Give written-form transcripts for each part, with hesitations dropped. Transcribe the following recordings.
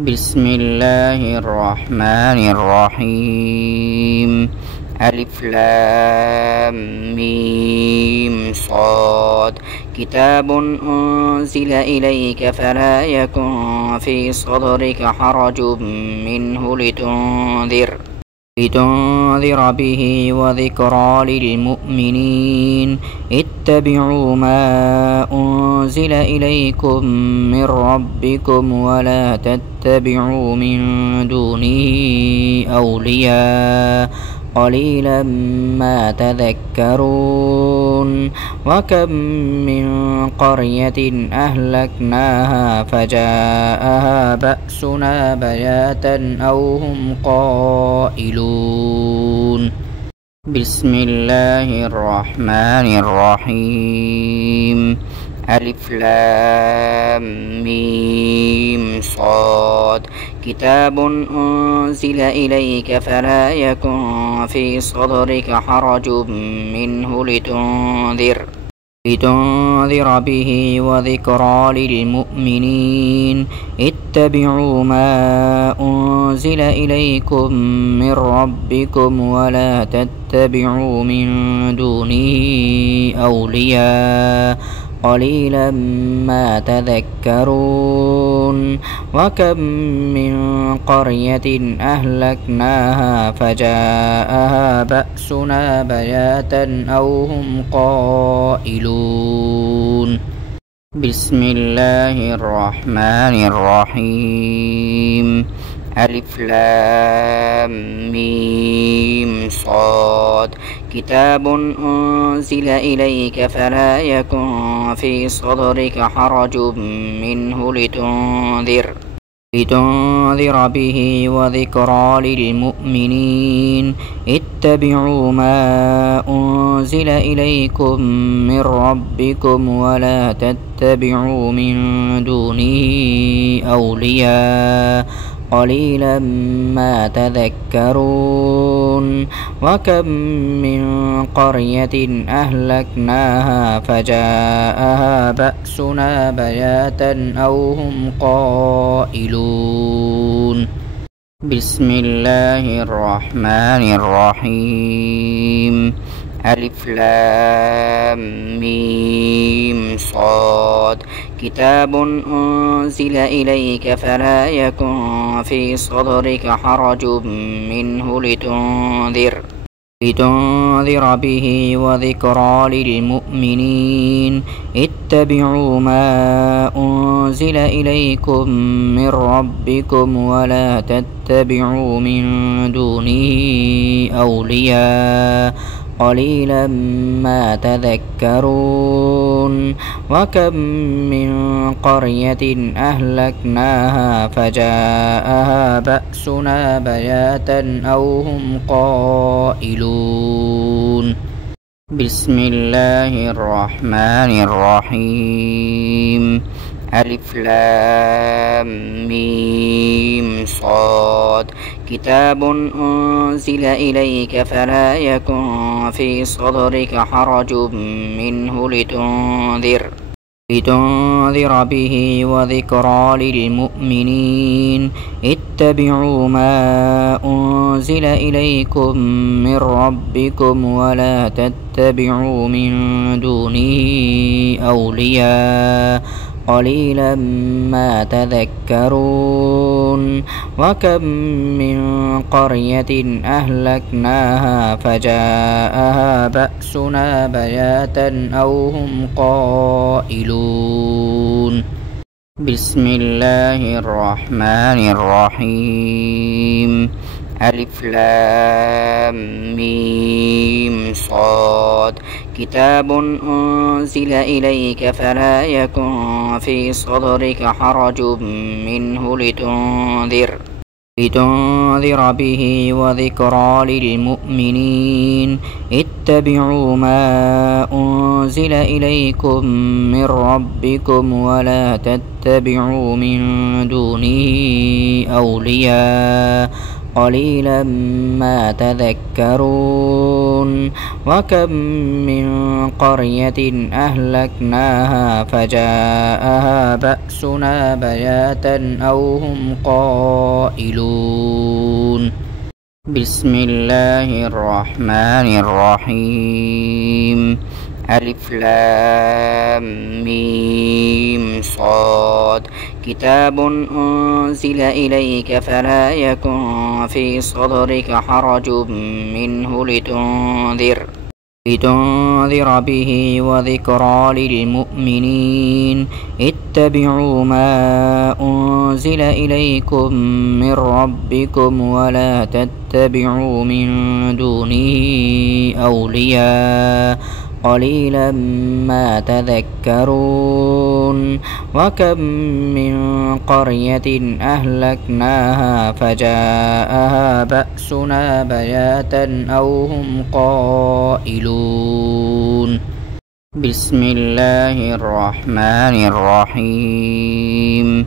بسم الله الرحمن الرحيم. ألف لام ميم صاد. كتاب أنزل إليك فلا يكن في صدرك حرج منه لتنذر به وذكرى للمؤمنين. اتبعوا ما أنزل إليكم من ربكم ولا تتبعوا من دونه أولياء قليلا ما تذكرون. وكم من قرية أهلكناها فجاءها بأسنا بياتا أو هم قائلون. بسم الله الرحمن الرحيم. ألف لام ميم صاد. كتاب أنزل إليك فلا يكن في صدرك حرج منه لتنذر به وذكرى للمؤمنين. اتبعوا ما أنزل إليكم من ربكم ولا تتبعوا من دونه أولياء قليلا ما تذكرون. وكم من قرية أهلكناها فجاءها بأسنا بياتا أو هم قائلون. بسم الله الرحمن الرحيم. ألف لام ميم صاد. كتاب أنزل إليك فلا يكن في صدرك حرج منه لتنذر به وذكرى للمؤمنين. اتبعوا ما أنزل إليكم من ربكم ولا تتبعوا من دونه أولياء قليلا ما تذكرون. وكم من قرية أهلكناها فجاءها بأسنا بياتا أو هم قائلون. بسم الله الرحمن الرحيم. ألف لام ميم صاد. كتاب أنزل إليك فلا يكن في صدرك حرج منه لتنذر به وذكرى للمؤمنين. اتبعوا ما أنزل إليكم من ربكم ولا تتبعوا من دونه أولياء قليلا ما تذكرون. وكم من قرية أهلكناها فجاءها بأسنا بياتا أو هم قائلون. بسم الله الرحمن الرحيم. ألف لام ميم صاد. كتاب أنزل إليك فلا يكن في صدرك حرج منه لتنذر به وذكرى للمؤمنين. اتبعوا ما أنزل إليكم من ربكم ولا تتبعوا من دونه أولياء قليلا ما تذكرون. وكم من قرية أهلكناها فجاءها بأسنا بياتا أو هم قائلون. بسم الله الرحمن الرحيم. ألف لام ميم صاد. كتاب أنزل إليك فلا يكن في صدرك حرج منه لتنذر به وذكرى للمؤمنين. اتبعوا ما أنزل إليكم من ربكم ولا تتبعوا من دونه أولياء قليلا ما تذكرون وكم من قرية أهلكناها فجاءها بأسنا بياتا أو هم قائلون بسم الله الرحمن الرحيم ألف لام ميم صاد كتاب أنزل إليك فلا يكن في صدرك حرج منه لتنذر به وذكرى للمؤمنين اتبعوا ما أنزل إليكم من ربكم ولا تتبعوا من دونه أولياء قليلا ما تذكرون وكم من قرية أهلكناها فجاءها بأسنا بياتا أو هم قائلون بسم الله الرحمن الرحيم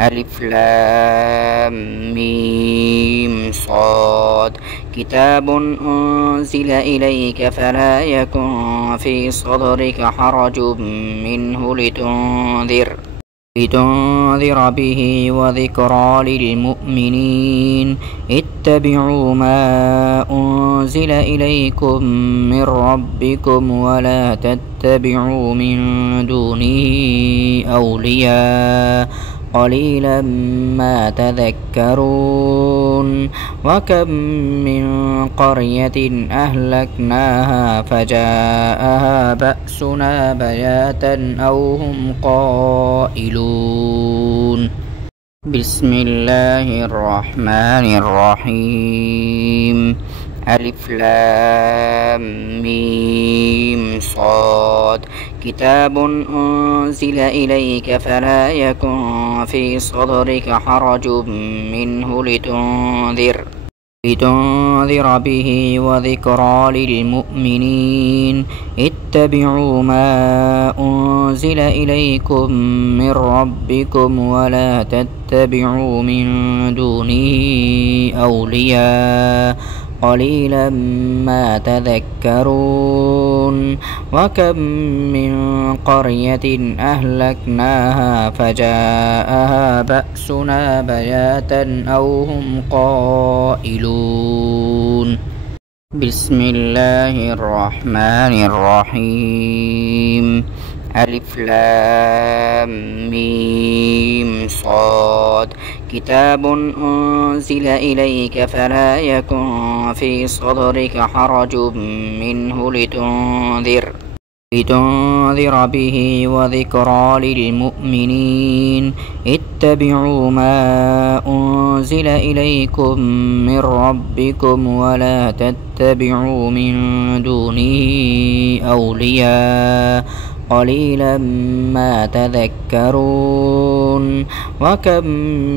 ألف لام ميم صاد كتاب أنزل إليك فلا يكن في صدرك حرج منه لتنذر به وذكرى للمؤمنين اتبعوا ما أنزل إليكم من ربكم ولا تتبعوا من دونه أولياء قليلا ما تذكرون وكم من قرية أهلكناها فجاءها بأسنا بياتا أو هم قائلون بسم الله الرحمن الرحيم ألف لام ميم صاد كتاب أنزل إليك فلا يكن في صدرك حرج منه لتنذر به وذكرى للمؤمنين اتبعوا ما أنزل إليكم من ربكم ولا تتبعوا من دونه أولياء قليلا ما تذكرون وكم من قرية أهلكناها فجاءها بأسنا بياتا أو هم قائلون بسم الله الرحمن الرحيم ألف لام ميم صاد كتاب أنزل إليك فلا يكن في صدرك حرج منه لتنذر به وذكرى للمؤمنين اتبعوا ما أنزل إليكم من ربكم ولا تتبعوا من دونه أولياء قليلا ما تذكرون وكم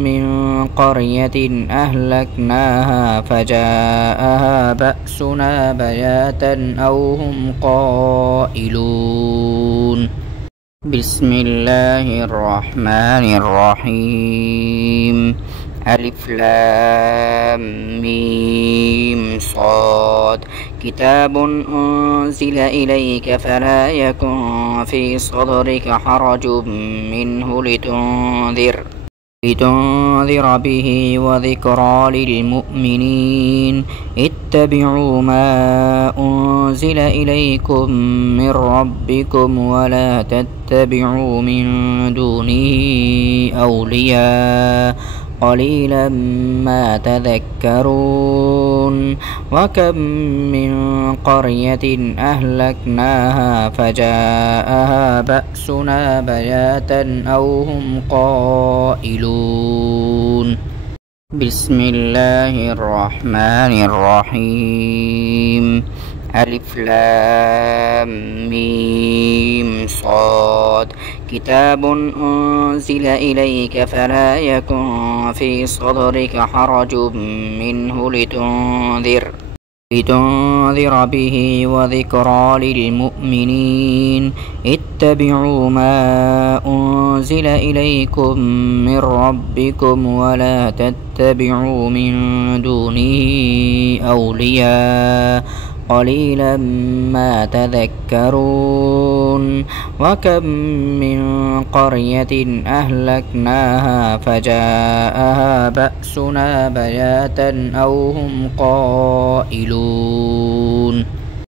من قرية أهلكناها فجاءها بأسنا بياتا أو هم قائلون بسم الله الرحمن الرحيم ألف لام ميم صاد كتاب أنزل إليك فلا يكن في صدرك حرج منه لتنذر به وذكرى للمؤمنين اتبعوا ما أنزل إليكم من ربكم ولا تتبعوا من دونه أولياء قليلا ما تذكرون وكم من قرية أهلكناها فجاءها بأسنا بياتا أو هم قائلون بسم الله الرحمن الرحيم ألف لام ميم صاد كتاب أنزل إليك فلا يكن في صدرك حرج منه لتنذر به وذكرى للمؤمنين اتبعوا ما أنزل إليكم من ربكم ولا تتبعوا من دونه أولياء قليلا ما تذكرون وكم من قرية أهلكناها فجاءها بأسنا بياتا أو هم قائلون